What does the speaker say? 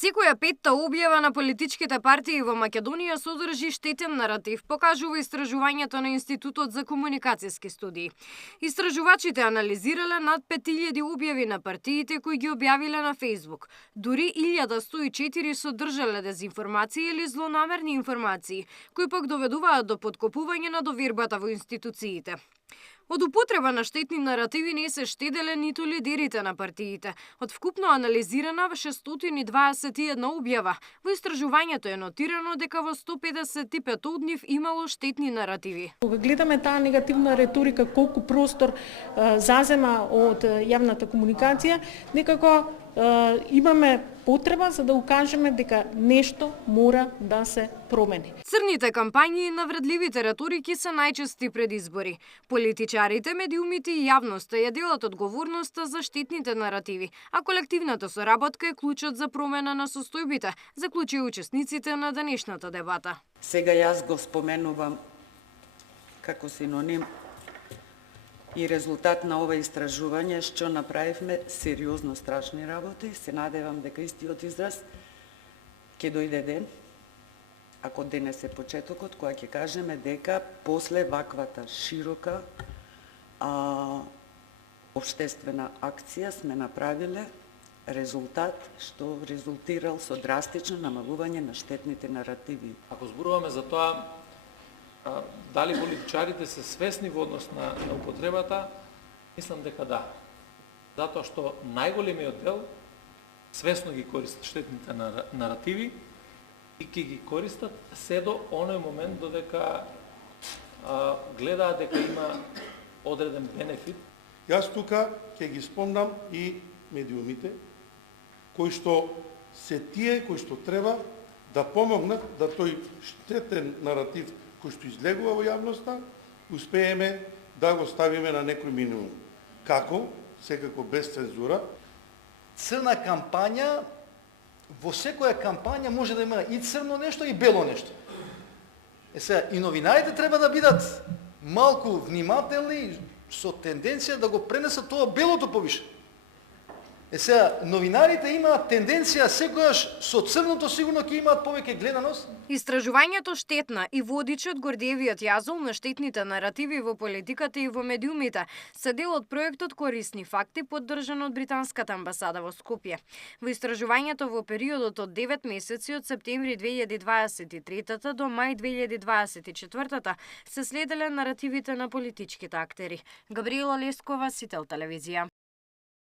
Секоја петта објава на политичките партии во Македонија содржи штетен наратив, покажува истражувањето на Институтот за комуникацијски студии. Истражувачите анализирале над 5000 објави на партиите кои ги објавиле на Facebook. Дури 1104 содржале дезинформации или злонамерни информации, кои пак доведуваат до поткопување на довербата во институциите. Од употреба на штетни наративи не се штеделе ниту лидерите на партиите. Од вкупно анализирана 621 објава, во истражувањето е нотирано дека во 155 од нив имало штетни наративи. Кога гледаме таа негативна реторика, колку простор зазема од јавната комуникација, некако имаме потреба за да укажеме дека нешто мора да се промени. Црните кампањи и навредливите реторики се најчести пред избори. Политичарите, медиумите и јавноста ја делат одговорноста за штетните наративи, а колективната соработка е клучот за промена на состојбите, заклучија учесниците на денешната дебата. Сега јас го споменувам како синоним и резултат на ова истражување што направивме сериозно страшни работи. Се надевам дека истиот израз ќе дојде ден, ако денес е почетокот, која ќе кажеме дека после ваквата широка општествена акција сме направиле резултат што резултирал со драстично намалување на штетните наративи. Ако зборуваме за тоа дали политичарите се свесни во однос на употребата, мислам дека да. Затоа што најголемиот дел свесно ги користат штетните наративи и ќе ги користат се до оној момент додека гледаат дека има одреден бенефит. Јас тука ќе ги спомнам и медиумите, кои што се тие кои што треба да помогнат да тој штетен наратив кој што излегува во јавноста, успееме да го ставиме на некој минимум. Како? Секако без цензура. Црна кампања, во секоја кампања може да има и црно нешто и бело нешто. Сега, и новинарите треба да бидат малку внимателни со тенденција да го пренесат тоа белото повише. Сега, новинарите имаат тенденција секојаш со црното сигурно ќе имаат повеќе гледаност. Истражувањето штетна и водичот гордевиот јазол на штетните наративи во политиката и во медиумите се дел од проектот Корисни факти, поддржан од британската амбасада во Скопје. Во истражувањето во периодот од 9 месеци од септември 2023 до мај 2024 се следеле наративите на политичките актери. Габриела Лескова, Сител телевизија.